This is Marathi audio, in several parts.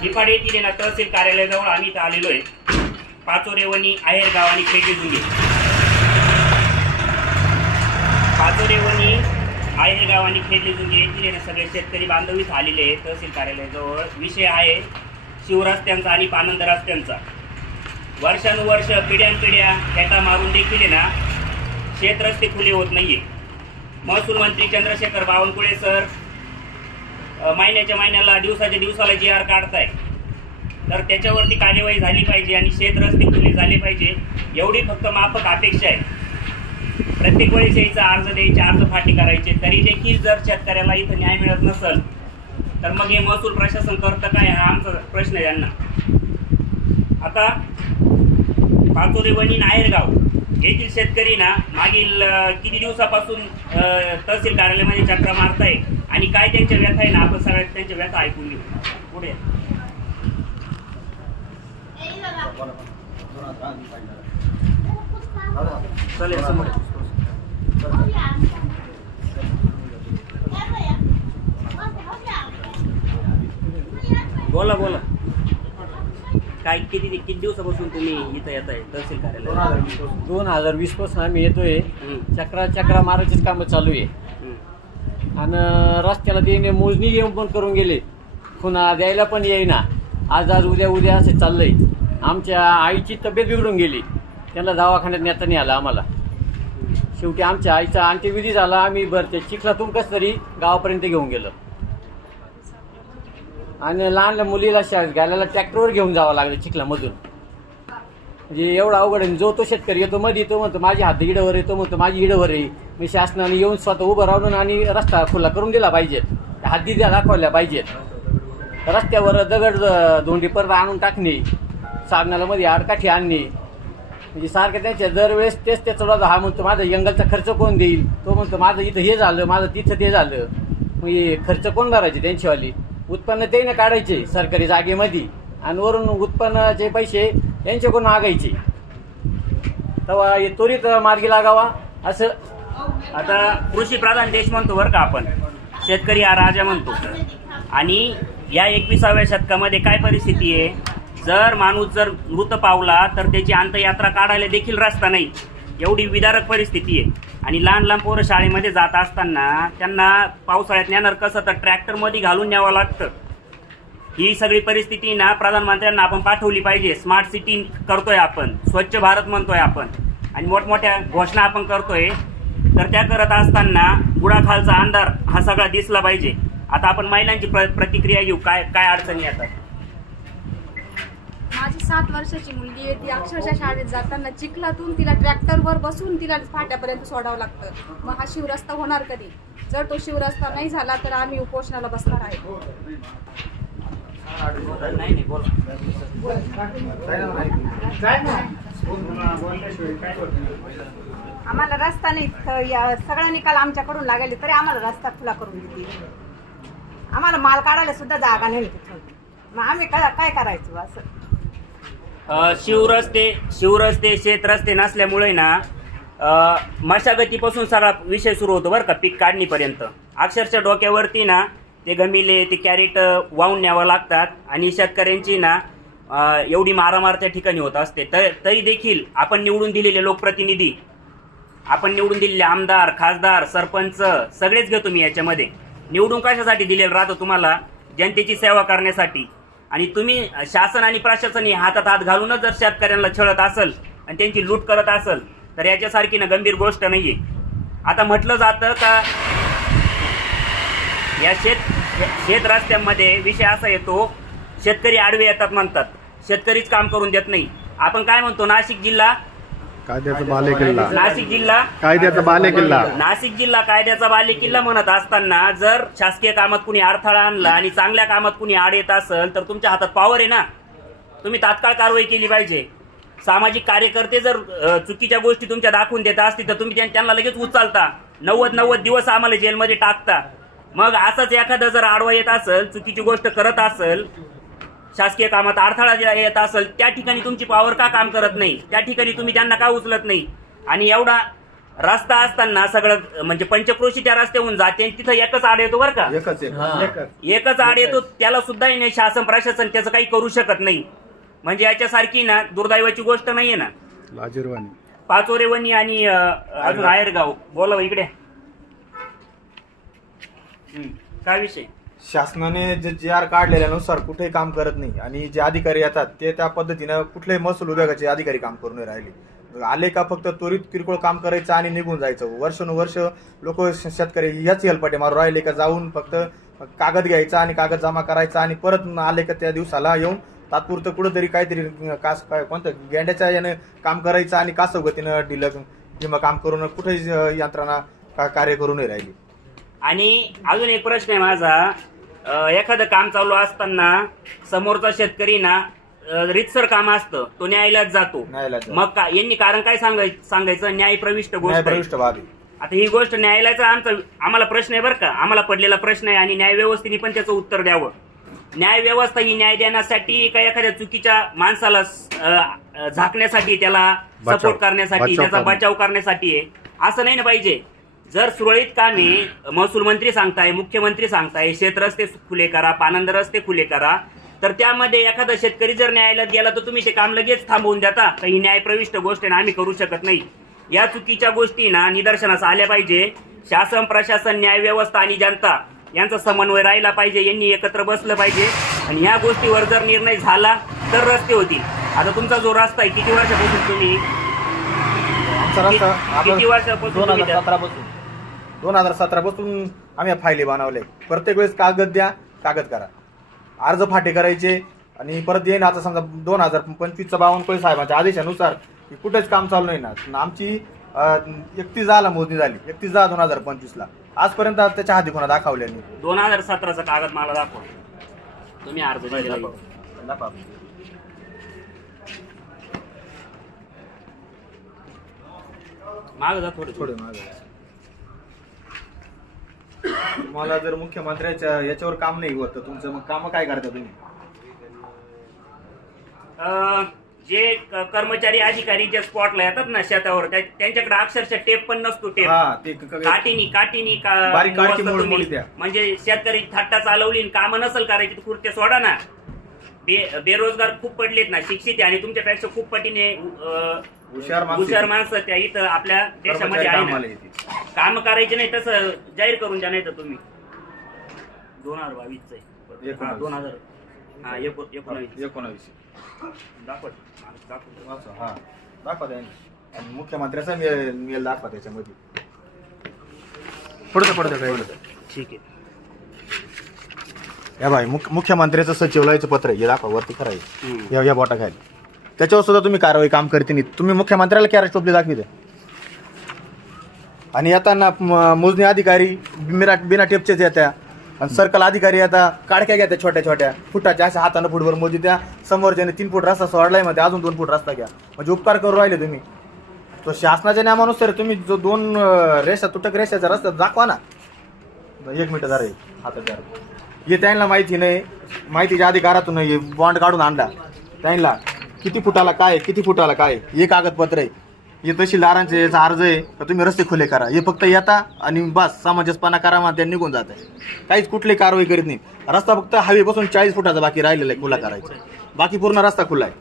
निफाड येथील तहसील कार्यालयाजवळ आम्ही इथं आलेलो आहे. पाचोरेवणी आहेरगाव आणि खेडीजुंगे, पाचोरेवणी आहेरगाव आणि खेडीजुंगे येथील सगळे शेतकरी बांधव इथं आलेले आहेत तहसील कार्यालयाजवळ. विषय आहे शिवरस्त्यांचा आणि पानंद रस्त्यांचा. वर्षानुवर्ष पिढ्यानपिढ्या खेटा मारून देखील ना शेत रस्ते खुले होत नाहीये. महसूल मंत्री चंद्रशेखर बावनकुळे सर महिन्याच्या महिन्याला दिवसाच्या दिवसाला GR काढताय, तर त्याच्यावरती कार्यवाही झाली पाहिजे आणि शेत रस्ते खुले झाले पाहिजे, एवढी फक्त माफक अपेक्षा आहे. प्रत्येक वेळेस यायचा अर्ज द्यायचे, अर्ज फाटी करायचे, तरी देखील जर शेतकऱ्याला इथं न्याय मिळत नसेल तर मग हे महसूल प्रशासन करतं काय, हा आमचा प्रश्न आहे यांना. आता पाचोरेवणी आहेरगाव येथील शेतकरी ना मागील किती दिवसापासून तहसील कार्यालयामध्ये चक्रा मारताय आणि काय त्यांच्या व्यथा आहे ना, आपण सगळ्यात त्यांच्या व्यथा ऐकून घेऊ. पुढे बोला बोला. काय किती दिवसापासून तुम्ही इथं येत आहे तहसील कार्यालय? 2020 पासून आम्ही येतोय. चक्रा मारायचीच कामं चालू आहे. आणि रस्त्याला ते मोजणी येऊन पण करून गेले, पुन्हा द्यायला पण येईना. आज उद्या असं चाललंय. आमच्या आईची तब्येत बिघडून गेली, त्यांना दवाखान्यात नेता नाही आला आम्हाला. शेवटी आमच्या आईचा अंत्यविधी झाला. आम्ही ते चिखलातून कसं तरी गावापर्यंत घेऊन गेलो आणि लहान मुलीला शाळेत घालायला ट्रॅक्टरवर घेऊन जावं लागलं चिखलामधून. म्हणजे एवढा अवघड आहे. जो तो शेतकरी येतो मध्ये, तो म्हणतो माझी हात इडवर आहे, तो म्हणतो माझी इडवर आहे. मी शासनाने येऊन स्वतः उभं राहून आणि रस्ता खुला करून दिला पाहिजेत, हद्दी दाखवल्या पाहिजेत. रस्त्यावर दगड धोंडी परत आणून टाकणे, सागनाला मध्ये आडकाठी आणणे, म्हणजे सारखं त्यांच्या दरवेळेस तेच त्याचा. हा म्हणतो माझा जंगलचा खर्च कोण देईल, तो म्हणतो माझं इथं हे झालं, माझं तिथं ते झालं. मग हे खर्च कोण भरायचे? त्यांचीवाली उत्पन्न त्याने काढायचे सरकारी जागेमध्ये आणि वरून उत्पन्नाचे पैसे यांच्याकडून मागायचे. तेव्हा हे त्वरित मार्गी लागावा असं. आता कृषी प्रधान देश म्हणतो बरं का आपण, शेतकरी हा राजा म्हणतो. आणि या 21व्या शतकामध्ये काय परिस्थिती आहे, जर माणूस जर मृत पावला तर त्याची अंत्ययात्रा काढायला देखील रस्ता नाही, एवढी विदारक परिस्थिती आहे. आणि लहान लहान पोरं शाळेमध्ये जात असताना त्यांना पावसाळ्यात नेणार कसं, तर ट्रॅक्टरमध्ये घालून न्यावं लागतं. ही सगळी परिस्थिती ना प्रधानमंत्र्यांना आपण पाठवली पाहिजे. स्मार्ट सिटी करतोय आपण, स्वच्छ भारत म्हणतोय आपण आणि मोठमोठ्या घोषणा आपण करतोय, तर त्या करत असताना बुडाखालचा अंधार हा सगळा दिसला पाहिजे. आता आपण महिलांची प्रतिक्रिया घेऊ, काय काय अडचणी येतात. माझी 7 वर्षाची मुलगी आहे, ती अक्षरशः शाळेत जाताना चिखलातून तिला ट्रॅक्टरवर बसून तिला फाट्यापर्यंत सोडावं लागतं. मग हा शिवरस्ता होणार कधी? जर तो शिवरस्ता नाही झाला तर आम्ही उपोषणाला बसणार आहे. नाही बोला. आम्हाला रस्ता नाही, सगळा निकाल आमच्याकडून लागले तरी आम्हाला रस्ता खुला करून देते. आम्हाला माल काढायला सुद्धा जागा नाही तिथून. मग आम्ही काय करायचं असं. शिवरस्ते शेत रस्ते नसल्यामुळे ना मशागतीपासून सगळा विषय सुरू होतो बरं का, पीक काढणीपर्यंत. अक्षरशः डोक्यावरती ना ते गमिले, ते कॅरेट वाहून न्यावं लागतात आणि शेतकऱ्यांची ना एवढी मारामार त्या ठिकाणी होत असते. तरी देखील आपण निवडून दिलेले लोकप्रतिनिधी, आपण निवडून दिलेले आमदार, खासदार, सरपंच सगळेच घेतो मी याच्यामध्ये. निवडून कशासाठी दिलेलं राहतं तुम्हाला? जनतेची सेवा करण्यासाठी. आणि तुम्ही शासन आणि प्रशासन हातात हात घालूनच जर शेतकऱ्यांना छळत असेल आणि त्यांची लूट करत असेल तर याच्यासारखी ना गंभीर गोष्ट नाहीये. आता म्हटलं जातं का या शेत रस्त्यांमध्ये विषय असा येतो, शेतकरी आडवे येतात म्हणतात, शेतकरीच काम करून देत नाही. आपण काय म्हणतो, नाशिक जिल्हा कायद्याचा बालेकिल्ला, नाशिक जिल्हा कायद्याचा बालेकिल्ला, नाशिक जिल्हा कायद्याचा बालेकिल्ला म्हणत असताना जर शासकीय कामात कुणी अडथळा आणला आणि चांगल्या कामात कुणी आड येत असेल तर तुमच्या हातात पॉवर आहे ना, तुम्ही तात्काळ कारवाई केली पाहिजे. सामाजिक कार्यकर्ते जर चुकीच्या गोष्टी तुमच्या दाखवून देत असतील तर तुम्ही त्यांना लगेच उचलता, 90 दिवस आम्हाला जेलमध्ये टाकता. मग असंच एखादं जर आडवा येत असेल, चुकीची गोष्ट करत असेल, शासकीय कामात अडथळा येत असेल, त्या ठिकाणी तुमची पॉवर का काम करत नाही? त्या ठिकाणी तुम्ही त्यांना का उचलत नाही? आणि एवढा रस्ता असताना सगळं म्हणजे पंचक्रोशीच्या रस्त्याहून जाते आणि तिथं एकच आड येतो बरं का, एकच आड येतो, त्याला सुद्धा नाही शासन प्रशासन त्याचं काही करू शकत नाही. म्हणजे याच्यासारखी ना दुर्दैवाची गोष्ट नाहीये ना. लाजीरवाणी पाचोरे वनी आणि अजून आहेरगाव. बोला इकडे. काय विषय? शासनाने जे GR काढलेल्यानुसार कुठेही काम करत नाही आणि जे अधिकारी येतात ते त्या पद्धतीनं कुठल्याही महसूल विभागाचे अधिकारी काम करून नाही राहिले. आले का फक्त त्वरित किरकोळ काम करायचं आणि निघून जायचं. वर्षानुवर्ष लोक शेतकरी ह्याच हेलपाटे मारून राहिले का जाऊन फक्त कागद घ्यायचा आणि कागद जमा करायचा आणि परत आले का त्या दिवसाला येऊन तात्पुरतं कुठंतरी काहीतरी कोणतं गेंड्याच्या यानं काम करायचं आणि कासवगतीनं डिमा काम करून कुठेही यंत्रणा कार्य करू नाही राहिली. आणि अजून एक प्रश्न आहे माझा. एखादं काम चालू असताना समोरचा शेतकरी ना रितसर काम असतं, तो न्यायालयात जातो. मग यांनी कारण काय सांगायचं? न्याय प्रविष्ट गोष्ट आहे. आता ही गोष्ट न्यायालयाचा आम्हाला प्रश्न आहे बरं का, आम्हाला पडलेला प्रश्न आहे आणि न्याय व्यवस्थेने पण त्याचं उत्तर द्यावं. न्याय व्यवस्था ही न्याय देण्यासाठी का एखाद्या चुकीच्या माणसाला झाकण्यासाठी, त्याला सपोर्ट करण्यासाठी, त्याचा बचाव करण्यासाठी आहे? असं नाही ना पाहिजे. जर सुरळीत कामे महसूल मंत्री सांगताय, मुख्यमंत्री सांगताय, शेत रस्ते खुले करा, पानंद रस्ते खुले करा, तर त्यामध्ये एखादा शेतकरी जर न्यायालयात गेला तर तुम्ही ते काम लगेच थांबवून देता का? ही न्यायप्रविष्ट गोष्ट आहे, आम्ही करू शकत नाही. या चुकीच्या गोष्टी ना निदर्शनास आल्या पाहिजे. शासन प्रशासन, न्याय व्यवस्था आणि जनता यांचा समन्वय राहिला पाहिजे. यांनी एकत्र बसलं पाहिजे आणि या गोष्टीवर जर निर्णय झाला तर रस्ते होतील. आता तुमचा जो रस्ता आहे, किती वर्षापासून तुम्ही किती वर्षापासून 2017 पासून आम्ही फायली बनवले. प्रत्येक वेळेस कागद द्या, कागद करा, अर्ज फाटे करायचे आणि परत येईन. आता समजा 2025चा बावनकुळे साहेबांच्या आदेशानुसार कुठेच काम चालू नाही ना. आमची 31/10 मोजणी झाली, 31/10/2025 आजपर्यंत त्याच्या हाती कोणा दाखवल्या नाही. 2017चा कागद मला दाखवा, तुम्ही अर्ज दिलेला. माग जा थोडे मागे. तुम्हाला जर मुख्यमंत्र्याच्या याच्यावर काम नाही होत तर तुमचं मग काम काय करता तुम्ही? जे कर्मचारी अधिकारी जे स्पॉटला येतात ना शेतावर, त्यांच्याकडे अक्षरशः टेप पण नसतो. टेप काठीनी बारीक काठी मोड द्या. म्हणजे शेतकरी थट्टा चालवली, काम नसल करायची तर खुर्च्या सोडा ना. बेरोजगार खूप पडलेत ना, शिक्षित आणि तुमच्यापेक्षा खूप पटीने हुशार माणसं त्या इथं आपल्या देशामध्ये आहे ना. काम करायचे नाही तसं जाहीर करून द्या, नाही तर तुम्ही 2022 2019 दाखवा. मुख्यमंत्र्याचा मेल दाखवा त्याच्यामध्ये. पडतं ठीक आहे. या भाई मुख्यमंत्र्याचं सचिवालयाचं पत्र हे दाखवा, वरती करायचं या बोटा खाली. त्याच्यावर सुद्धा तुम्ही कारवाई काम करते नाही. तुम्ही मुख्यमंत्र्याला कॅरेट टोपली दाखविते आणि येताना मोजणी अधिकारी बिना टेपचेच येत्या आणि सर्कल अधिकारी आता काडक्या घ्या त्या छोट्या छोट्या फुटाच्या, अशा हातानं फुटभर मोजी त्या. समोरच्याने 3 फूट रस्ता सोडलाय, मध्ये अजून 2 फूट रस्ता घ्या. म्हणजे उपकार करून राहिले तुम्ही. तो शासनाच्या नियमानुसार तुम्ही जो 2 रेषा तुटक रेषाचा रस्ता दाखवा ना. 1 मिनिट जरा हातात हे त्यांना माहिती नाही. माहितीच्या अधिकारातून हे बॉन्ड काढून आणला. त्यांना किती फुटाला काय, किती फुटाला काय हे कागदपत्र आहे. हे तहसीलदारांचे याचा अर्ज आहे तर तुम्ही रस्ते खुले करा. हे फक्त येता आणि बस समंजसपणा करा, मग ते निघून जात आहे. काहीच कुठली कारवाई करीत नाही. रस्ता फक्त हवेपासून 40 फुटाचा बाकी राहिलेला आहे खुला करायचा. बाकी पूर्ण रस्ता खुला आहे.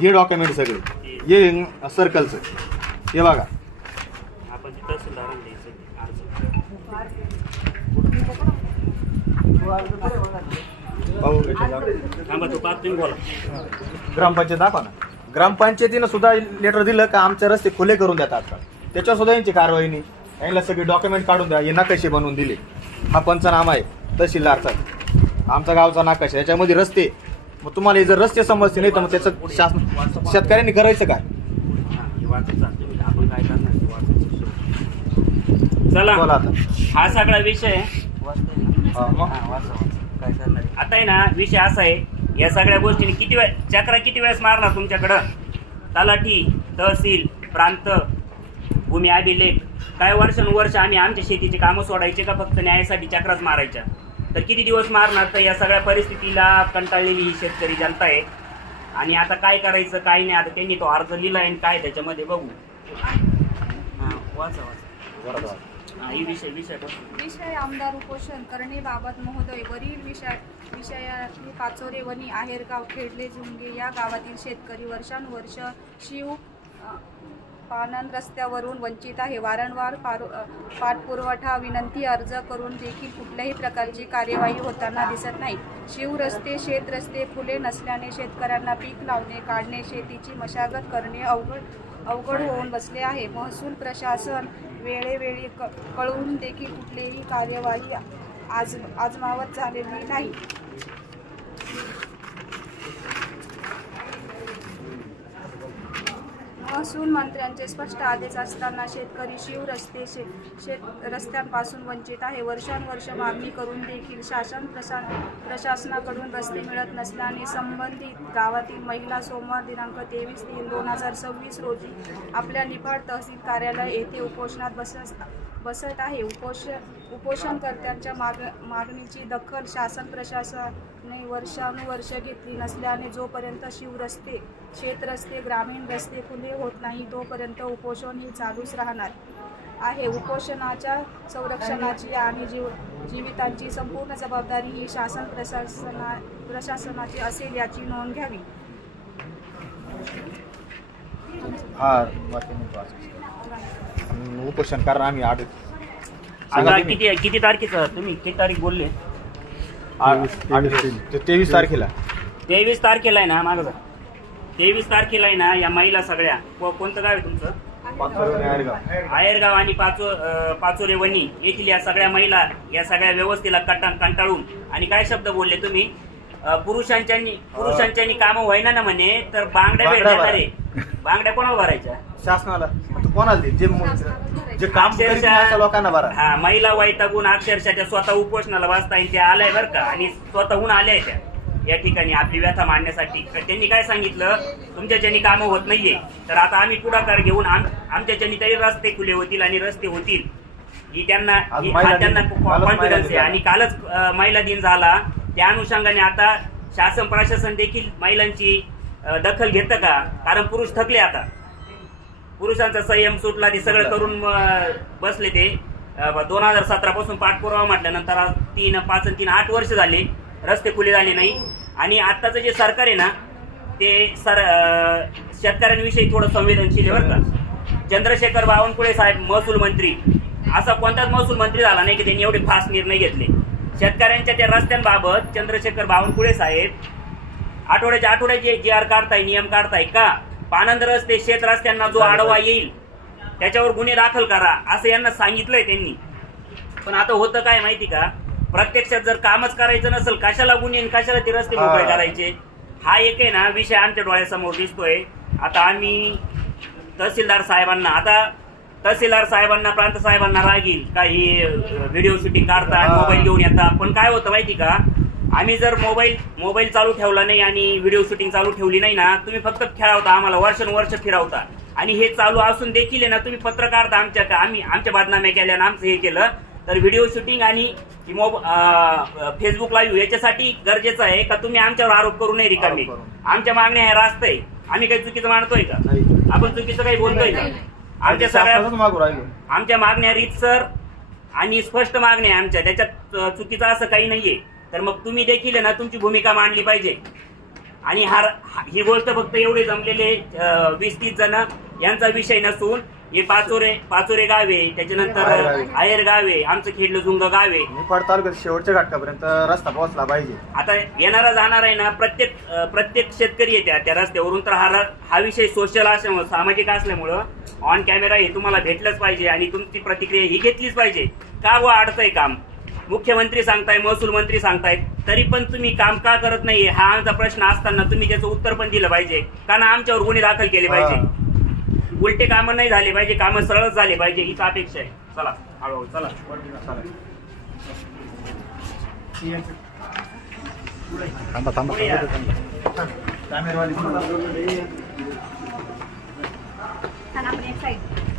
हे डॉक्युमेंट सगळे हे सर्कलचं हे बघा. आपण तहसीलदारांना द्यायचं अर्ज. ग्रामपंचायत दाखवा ना. ग्रामपंचायतीनं सुद्धा लेटर दिलं का आमचे रस्ते खुले करून देतात का, त्याच्यावर सुद्धा यांची कारवाई नाही. यांना सगळे डॉक्युमेंट काढून द्या. हे नकाशे बनवून दिले. हा पंचनामा आहे तहसीलदारचा, आमचा गावचा नकाशा, याच्यामध्ये रस्ते. मग तुम्हाला जर रस्ते समजते नाही तर मग त्याचं शेतकऱ्यांनी करायचं काय? चला बोला आता. हा सगळा विषय आता आहे ना. विषय असा आहे, या सगळ्या गोष्टीने किती वेळेस मारणार तुमच्याकडं? तलाठी, तहसील, प्रांत, भूमी अभिलेख, काय वर्षानुवर्ष आम्ही आमच्या शेतीची कामं सोडायचे का फक्त न्यायासाठी चक्राच मारायच्या? तर किती दिवस मारणार? तर या सगळ्या परिस्थितीला कंटाळलेली ही शेतकरी जनता आहे. आणि आता काय करायचं काय नाही, आता त्यांनी तो अर्ज लिहिला आहे काय त्याच्यामध्ये बघू. वाचा वाचा हा, ही विषय बघ. विषय आमदार उपोषण करणेबाबत महोदय, वरील विषयातील पाचोरे वनी आहेरगाव खेडले झुंगे या गावातील शेतकरी वर्षानुवर्ष शिव पानंद रस्त्यावरून वंचित आहे. वारंवार पाठपुरवठा विनंती अर्ज करून देखील कुठल्याही प्रकारची कार्यवाही होताना दिसत नाही. शिवरस्ते शेत रस्ते खुले नसल्याने शेतकऱ्यांना पीक लावणे काढणे शेतीची मशागत करणे अवघड होऊन बसले आहे. महसूल प्रशासन वेळोवेळी कळवून देखील कुठलीही कार्यवाही आजमावत झालेली नाही. महसूल मंत्र्यांचे स्पष्ट आदेश असताना शेतकरी शिवरस्ते शेत रस्त्यांपासून वंचित आहे. वर्षानुवर्ष मागणी करून देखील प्रशासनाकडून रस्ते मिळत नसल्याने संबंधित गावातील महिला सोमवार दिनांक 23/3/2026 रोजी आपल्या निफाड तहसील कार्यालय येथे उपोषणात बसत आहे. उपोषणकर्त्यांच्या मागणीची दखल शासन प्रशासनाने वर्षानुवर्ष घेतली नसल्याने जोपर्यंत शिवरस्ते शेतरस्ते ग्रामीण रस्ते खुले होत नाही तोपर्यंत उपोषण ही चालूच राहणार आहे. उपोषणाच्या संरक्षणाची आणि जीवितांची संपूर्ण जबाबदारी ही शासन प्रशासनाची असेल याची नोंद घ्यावी. उपोषण कारण आम्ही आता किती तारखेचं तुम्ही किती तारीख बोलले? 23 तारखेला 23 तारखेला आहे ना मागं जा. 23 तारखेला आहे ना या महिला सगळ्या कोणतं गाव आहे तुमचं? आहेरगाव आणि पाचोरे वनी येथील या सगळ्या महिला या सगळ्या व्यवस्थेला कंटाळून आणि काय शब्द बोलले तुम्ही? पुरुषांच्या कामं व्हायना ना म्हणे तर बांगड्या भेटणार आहे. बांगड्या कोणाला भरायच्या? शासनाला. कोणाला जे काम लोकांना भरा. हा, महिला वैतागून अक्षरशः त्या स्वतः उपोषणाला बसता येईल त्या आलाय बरं का, आणि स्वतःहून आल्या त्या या ठिकाणी आपली व्यथा मांडण्यासाठी. तर त्यांनी काय सांगितलं, तुमच्याच्यानी कामं होत नाहीये तर आता आम्ही पुढाकार घेऊन आमच्याच्यानी तरी रस्ते खुले होतील आणि रस्ते होतील ही त्यांना कॉन्फिडन्स आहे. आणि कालच महिला दिन झाला त्या अनुषंगाने आता शासन प्रशासन देखील महिलांची दखल घेतं का? कारण पुरुष थकले आता, पुरुषांचा संयम सुटला, ते सगळं करून बसले. ते 2017 पासून पाठपुरावा म्हटल्यानंतर 3, 5 आणि 3 8 वर्ष झाले रस्ते खुले झाले नाही. आणि आत्ताचं जे सरकार आहे ना ते शेतकऱ्यांविषयी थोडं संवेदनशील आहे बरं का. चंद्रशेखर बावनकुळे साहेब महसूल मंत्री, असा कोणताच महसूल मंत्री झाला नाही की त्यांनी एवढे फास्ट निर्णय घेतले शेतकऱ्यांच्या त्या रस्त्यांबाबत. चंद्रशेखर बावनकुळे साहेब आठवड्याचे GR काढताय, नियम काढताय का? पानंद रस्ते शेत रस्त्यांना जो आडवा येईल त्याच्यावर गुन्हे दाखल करा असं यांना सांगितलंय त्यांनी. पण आता होतं काय माहिती का, प्रत्यक्षात जर कामच करायचं नसेल कशाला गुन्हे कशाला ते रस्ते मोकळे करायचे? हा एक आहे ना विषय आमच्या डोळ्यासमोर दिसतोय. आता आम्ही तहसीलदार साहेबांना प्रांत साहेबांना राग येईल काही व्हिडिओ शूटिंग काढता मोबाईल घेऊन येतात. पण काय होतं माहिती का, आम्ही जर मोबाईल चालू ठेवला नाही आणि व्हिडिओ शूटिंग चालू ठेवली नाही ना, तुम्ही फक्त खेळावता, आम्हाला वर्षानुवर्ष फिरवता. आणि हे चालू असून देखील ना तुम्ही पत्र काढता आमच्या बदनाम्या केल्या आणि आमचं हे केलं. तर व्हिडिओ शूटिंग आणि फेसबुक लाईव्ह याच्यासाठी गरजेचं आहे का तुम्ही आमच्यावर आरोप करू नये रिकामी. आमच्या मागण्या हे रास्त आहे, आम्ही काही चुकीचं मानतोय का? आपण चुकीचं काही बोलतोय का? आमच्या सगळ्या आमच्या मागण्या रीतसर आणि स्पष्ट मागण्या आमच्या, त्याच्यात चुकीचं असं काही नाहीये. तर मग तुम्ही देखील ना तुमची भूमिका मांडली पाहिजे. आणि ही गोष्ट फक्त एवढे जमलेले 20-30 जण यांचा विषय नसून हे पाचोरे गावे, त्याच्यानंतर आहेर गावे, आमचं खेडलं जुंग गावे, निफाड तालुक्यात शेवटच्या घाटापर्यंत रस्ता पोहोचला पाहिजे. आता येणारा जाणार आहे ना प्रत्येक शेतकरी येत्या त्या रस्त्यावरून. तर हा विषय सोशल असल्यामुळे सामाजिक असल्यामुळं ऑन कॅमेरा हे तुम्हाला भेटलंच पाहिजे आणि तुमची प्रतिक्रिया ही घेतलीच पाहिजे. का व अडचंय काम, मुख्यमंत्री सांगताय, महसूल मंत्री सांगतायत, तरी पण तुम्ही काम का करत नाही हा आमचा प्रश्न असताना तुम्ही त्याचं उत्तर पण दिलं पाहिजे. कारण आमच्यावर गुन्हे दाखल केले पाहिजे, उलटे कामं नाही झाले पाहिजे, कामं सरळच झाले पाहिजे हीच अपेक्षा आहे. चला हळूहळू चला. कॅमेरावाली एक साईड